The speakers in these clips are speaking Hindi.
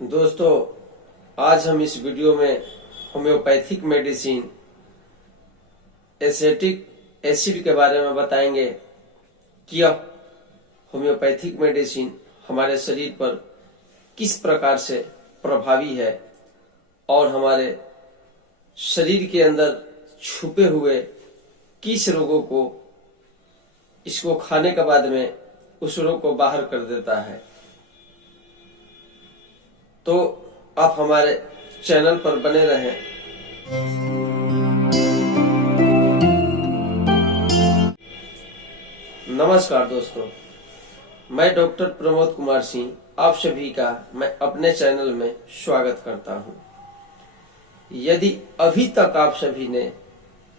दोस्तों, आज हम इस वीडियो में होम्योपैथिक मेडिसिन एसेटिक एसिड के बारे में बताएंगे कि यह होम्योपैथिक मेडिसिन हमारे शरीर पर किस प्रकार से प्रभावी है और हमारे शरीर के अंदर छुपे हुए किस रोगों को इसको खाने के बाद में उस रोग को बाहर कर देता है। तो आप हमारे चैनल पर बने रहें। नमस्कार दोस्तों, मैं डॉक्टर प्रमोद कुमार सिंह आप सभी का मैं अपने चैनल में स्वागत करता हूं। यदि अभी तक आप सभी ने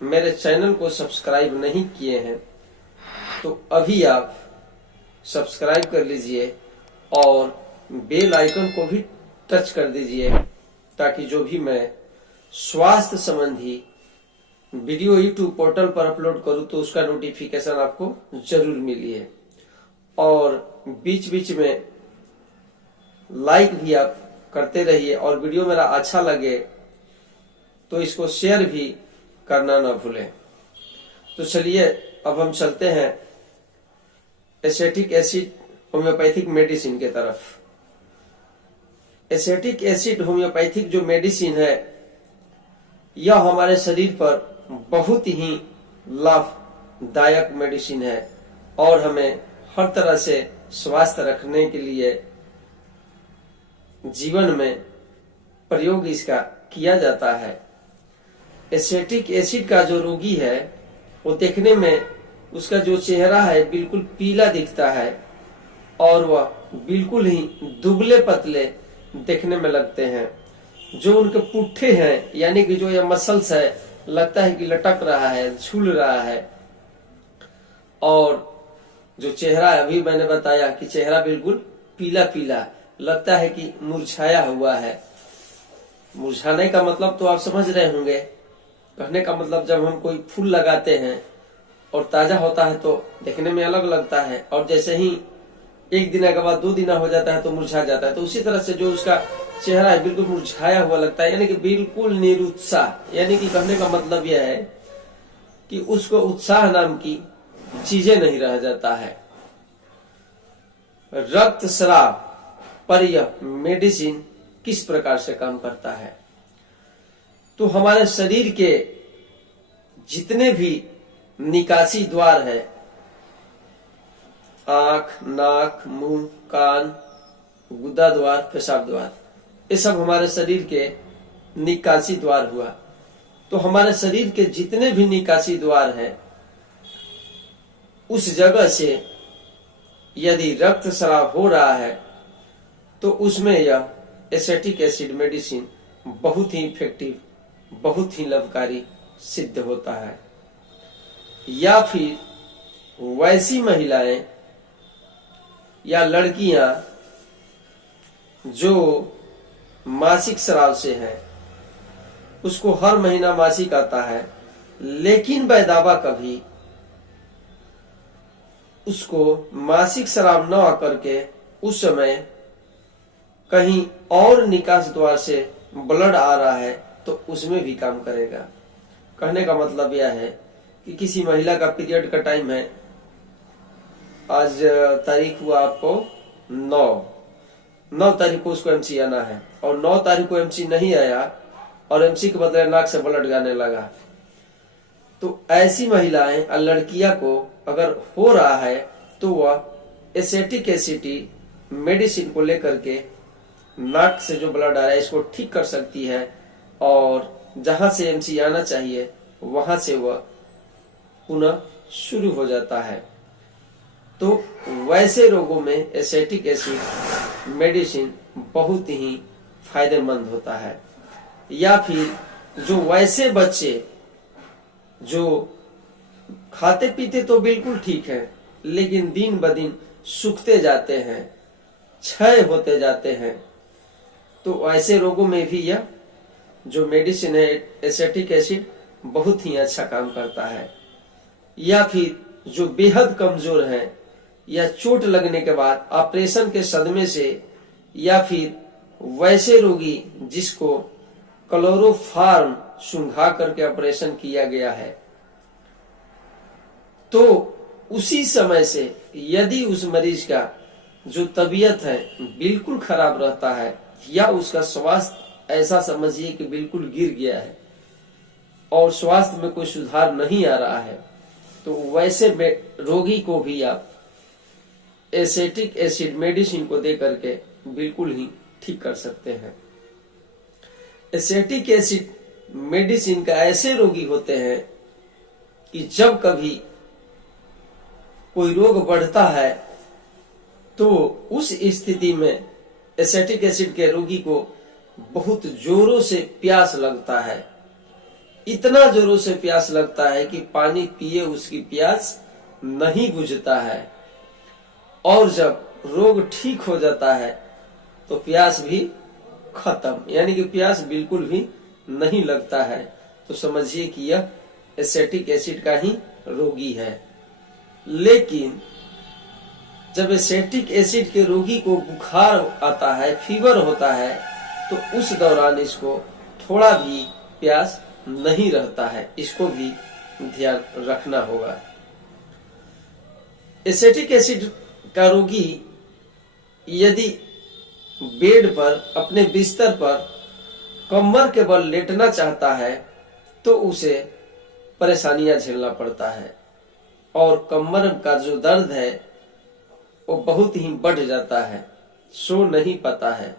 मेरे चैनल को सब्सक्राइब नहीं किए हैं तो अभी आप सब्सक्राइब कर लीजिए और बेल आइकन को भी टच कर दीजिए ताकि जो भी मैं स्वास्थ्य संबंधी वीडियो यूट्यूब पोर्टल पर अपलोड करूं तो उसका नोटिफिकेशन आपको जरूर मिलिए। और बीच बीच में लाइक भी आप करते रहिए और वीडियो मेरा अच्छा लगे तो इसको शेयर भी करना ना भूलें। तो चलिए अब हम चलते हैं एसेटिक एसिड होम्योपैथिक मेडिसिन के तरफ। एसेटिक एसिड होम्योपैथिक जो मेडिसिन है यह हमारे शरीर पर बहुत ही लाभदायक मेडिसिन है और हमें हर तरह से स्वास्थ्य रखने के लिए जीवन में प्रयोग इसका किया जाता है। एसेटिक एसिड का जो रोगी है वो देखने में उसका जो चेहरा है बिल्कुल पीला दिखता है और वह बिल्कुल ही दुबले पतले देखने में लगते हैं। जो उनके पुट्ठे हैं यानी कि जो ये मसल्स है लगता है कि लटक रहा है, झूल रहा है। और जो चेहरा अभी मैंने बताया कि चेहरा बिल्कुल पीला पीला लगता है कि मुरझाया हुआ है। मुरझाने का मतलब तो आप समझ रहे होंगे। कहने का मतलब जब हम कोई फूल लगाते हैं और ताजा होता है तो देखने में अलग लगता है और जैसे ही एक दिन के बाद 2 दिन हो जाता है तो मुरझा जाता है। तो उसी तरह से जो उसका चेहरा है बिल्कुल मुरझाया हुआ लगता है यानी कि बिल्कुल निरुत्साह। यानी कि कहने का मतलब यह है कि उसको उत्साह नाम की चीजें नहीं रह जाता है। रक्तस्राव पर यह मेडिसिन किस प्रकार से काम करता है? तो हमारे शरीर के जितने भी निकासी द्वार है, आंख, नाक, मुंह, कान, गुदा द्वार, पेशाब द्वार, ये सब हमारे शरीर के निकासी द्वार हुआ। तो हमारे शरीर के जितने भी निकासी द्वार हैं उस जगह से यदि रक्तस्राव हो रहा है तो उसमें यह एसेटिक एसिड मेडिसिन बहुत ही इफेक्टिव, बहुत ही लाभकारी सिद्ध होता है। या फिर वैसी महिलाएं या लड़कियां जो मासिक स्राव से हैं, उसको हर महीना मासिक आता है लेकिन बैदावा कभी उसको मासिक स्राव न आकर के उस समय कहीं और निकास द्वार से ब्लड आ रहा है तो उसमें भी काम करेगा। कहने का मतलब यह है कि किसी महिला का पीरियड का टाइम है, आज तारीख हुआ आपको 9 तारीख को उसको एमसी आना है और 9 तारीख को एमसी नहीं आया और एमसी के बदले नाक से ब्लड जाने लगा। तो ऐसी महिलाएं और लड़कियां को अगर हो रहा है तो वह एसेटिक एसिड मेडिसिन को लेकर के नाक से जो ब्लड आ रहा है इसको ठीक कर सकती है और जहां से एमसी आना चाहिए वहां से वह पुनः शुरू हो जाता है। तो वैसे रोगों में एसेटिक एसिड मेडिसिन बहुत ही फायदेमंद होता है। या फिर जो वैसे बच्चे जो खाते पीते तो बिल्कुल ठीक है लेकिन दिन ब दिन सूखते जाते हैं, क्षय होते जाते हैं, तो ऐसे रोगों में भी यह जो मेडिसिन है एसेटिक एसिड बहुत ही अच्छा काम करता है। या फिर जो बेहद कमजोर हैं या चोट लगने के बाद ऑपरेशन के सदमे से या फिर वैसे रोगी जिसको क्लोरोफॉर्म सुंघा करके ऑपरेशन किया गया है, तो उसी समय से यदि उस मरीज का जो तबीयत है बिल्कुल खराब रहता है या उसका स्वास्थ्य ऐसा समझिए कि बिल्कुल गिर गया है और स्वास्थ्य में कोई सुधार नहीं आ रहा है, तो वैसे रोगी को भी आप एसेटिक एसिड मेडिसिन को दे करके बिल्कुल ही ठीक कर सकते हैं। एसेटिक एसिड मेडिसिन का ऐसे रोगी होते हैं कि जब कभी कोई रोग बढ़ता है तो उस स्थिति में एसेटिक एसिड के रोगी को बहुत जोरों से प्यास लगता है, इतना जोरों से प्यास लगता है कि पानी पिए उसकी प्यास नहीं बुझता है, और जब रोग ठीक हो जाता है तो प्यास भी खत्म, यानी कि प्यास बिल्कुल भी नहीं लगता है। तो समझिए कि यह एसेटिक एसिड का ही रोगी है। लेकिन जब एसेटिक एसिड के रोगी को बुखार आता है, फीवर होता है, तो उस दौरान इसको थोड़ा भी प्यास नहीं रहता है, इसको भी ध्यान रखना होगा। एसेटिक एसिड का रोगी यदि बेड पर अपने बिस्तर पर कमर के बल लेटना चाहता है तो उसे परेशानियां झेलना पड़ता है और कमर का जो दर्द है वो बहुत ही बढ़ जाता है, सो नहीं पाता है।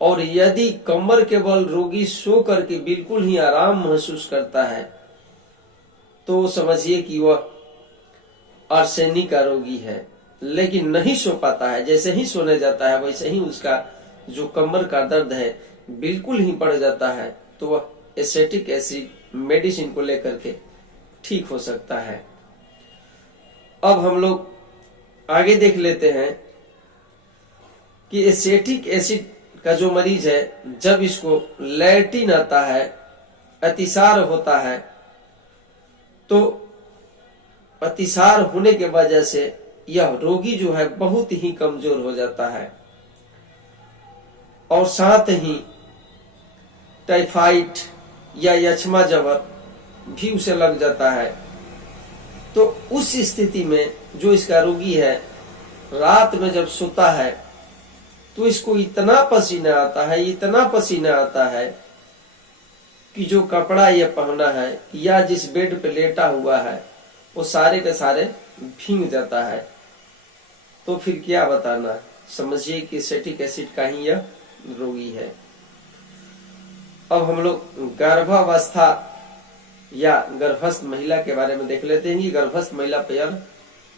और यदि कमर के बल रोगी सो करके बिल्कुल ही आराम महसूस करता है तो समझिए कि वह आर्सेनिक का रोगी है, लेकिन नहीं सो पाता है। जैसे ही सोने जाता है वैसे ही उसका जो कमर का दर्द है बिल्कुल ही बढ़ जाता है, तो वह एसेटिक एसिड मेडिसिन को लेकर के ठीक हो सकता है। अब हम लोग आगे देख लेते हैं कि एसेटिक एसिड का जो मरीज है, जब इसको लैट्रिन आता है, अतिसार होता है, तो अतिसार होने के वजह से यह रोगी जो है बहुत ही कमजोर हो जाता है और साथ ही टाइफाइड या यक्ष्मा जबर भी उसे लग जाता है। तो उस स्थिति में जो इसका रोगी है रात में जब सोता है तो इसको इतना पसीना आता है, इतना पसीना आता है कि जो कपड़ा ये पहना है या जिस बेड पे लेटा हुआ है वो सारे के सारे भीग जाता है। तो फिर क्या बताना, समझिए कि एसेटिक एसिड का ही यह रोगी है। अब हम लोग गर्भावस्था या गर्भस्थ महिला के बारे में देख लेते हैं कि गर्भस्थ महिला पर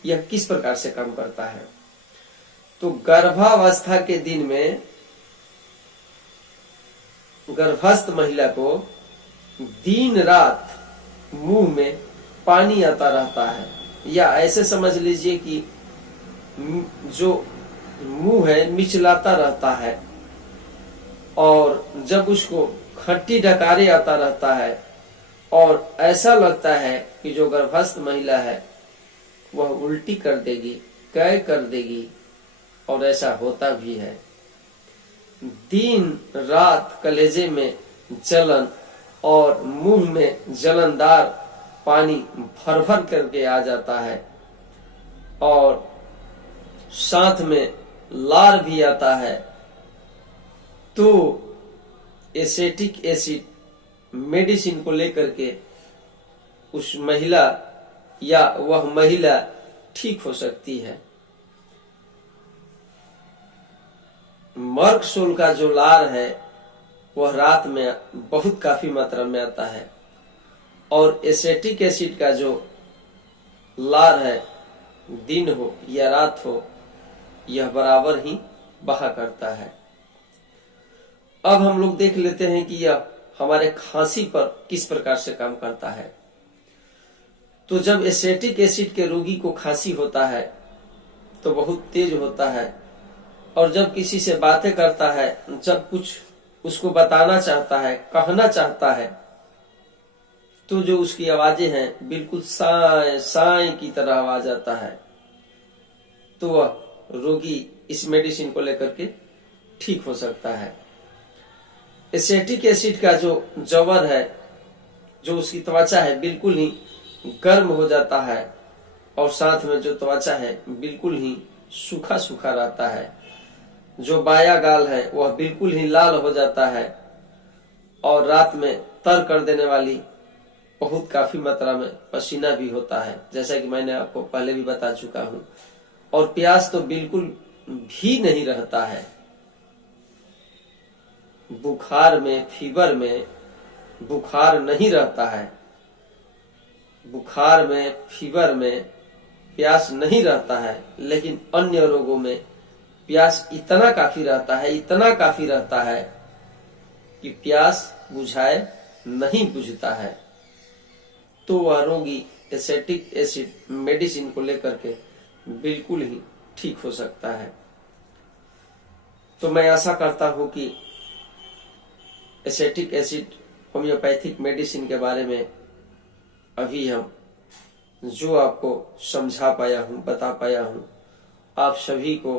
यह किस प्रकार से काम करता है। तो गर्भावस्था के दिन में गर्भस्थ महिला को दिन रात मुंह में पानी आता रहता है, या ऐसे समझ लीजिए कि जो मुंह है मिचलाता रहता है, और जब उसको खट्टी डकारी आता रहता है और ऐसा लगता है कि जो गर्भस्थ महिला है वह उल्टी कर देगी, कै कर देगी, और ऐसा होता भी है। दिन रात कलेजे में जलन और मुंह में जलनदार पानी भर भर करके आ जाता है, और साथ में लार भी आता है। तो एसेटिक एसिड मेडिसिन को लेकर के उस महिला या वह महिला ठीक हो सकती है। मर्कसोल का जो लार है वह रात में बहुत काफी मात्रा में आता है, और एसेटिक एसिड का जो लार है दिन हो या रात हो यह बराबर ही बहा करता है। अब हम लोग देख लेते हैं कि यह हमारे खांसी पर किस प्रकार से काम करता है। तो जब एसेटिक एसिड के रोगी को खांसी होता है तो बहुत तेज होता है, और जब किसी से बातें करता है, जब कुछ उसको बताना चाहता है, कहना चाहता है, तो जो उसकी आवाजें हैं बिल्कुल साए साए की तरह आवाज आता है। तो वह रोगी इस मेडिसिन को लेकर के ठीक हो सकता है। एसिटिक एसिड का जो जवर है, जो उसकी त्वचा है बिल्कुल ही गर्म हो जाता है और साथ में जो त्वचा है बिल्कुल ही सूखा सूखा रहता है। जो बाया गाल है वह बिल्कुल ही लाल हो जाता है और रात में तर कर देने वाली बहुत काफी मात्रा में पसीना भी होता है, जैसा कि मैंने आपको पहले भी बता चुका हूं। और प्यास तो बिल्कुल भी नहीं रहता है। बुखार में, फीवर में बुखार नहीं रहता है। बुखार में, फीवर में प्यास नहीं रहता है, लेकिन अन्य रोगों में प्यास इतना काफी रहता है, इतना काफी रहता है कि प्यास बुझाए नहीं बुझता है। तो वह रोगी एसिटिक एसिड मेडिसिन को लेकर के बिल्कुल ही ठीक हो सकता है। तो मैं आशा करता हूं कि एसिटिक एसिड होम्योपैथिक मेडिसिन के बारे में अभी हम जो आपको समझा पाया हूं, बता पाया हूं, आप सभी को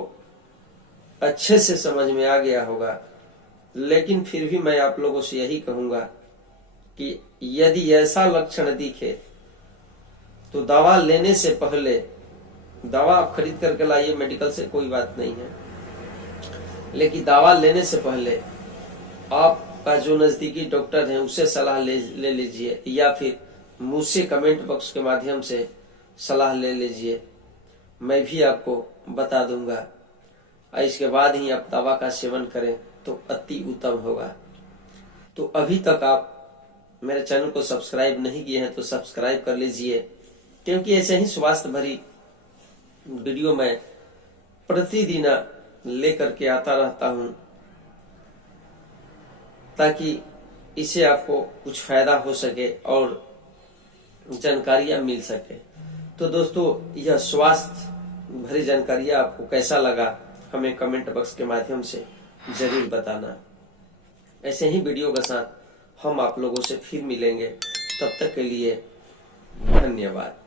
अच्छे से समझ में आ गया होगा। लेकिन फिर भी मैं आप लोगों से यही कहूंगा कि यदि ऐसा लक्षण दिखे तो दवा लेने से पहले, दवा आप खरीद करके लाइए मेडिकल से, कोई बात नहीं है, लेकिन दवा लेने से पहले आपका जो नजदीकी डॉक्टर है उससे सलाह ले लीजिए, या फिर मुझसे कमेंट बॉक्स के माध्यम से सलाह ले लीजिए। मैं भी आपको बता दूंगा, इसके बाद ही आप दवा का सेवन करें तो अति उत्तम होगा। तो अभी तक आप मेरे चैनल को सब्सक्राइब नहीं किए हैं तो सब्सक्राइब कर लीजिए, क्योंकि ऐसे ही स्वास्थ्य भरी वीडियो मैं प्रतिदिन लेकर के आता रहता हूं, ताकि इससे आपको कुछ फायदा हो सके और जानकारियां मिल सके। तो दोस्तों, यह स्वास्थ्य भरी जानकारियां आपको कैसा लगा हमें कमेंट बॉक्स के माध्यम से जरूर बताना। ऐसे ही वीडियो के साथ हम आप लोगों से फिर मिलेंगे, तब तक के लिए धन्यवाद।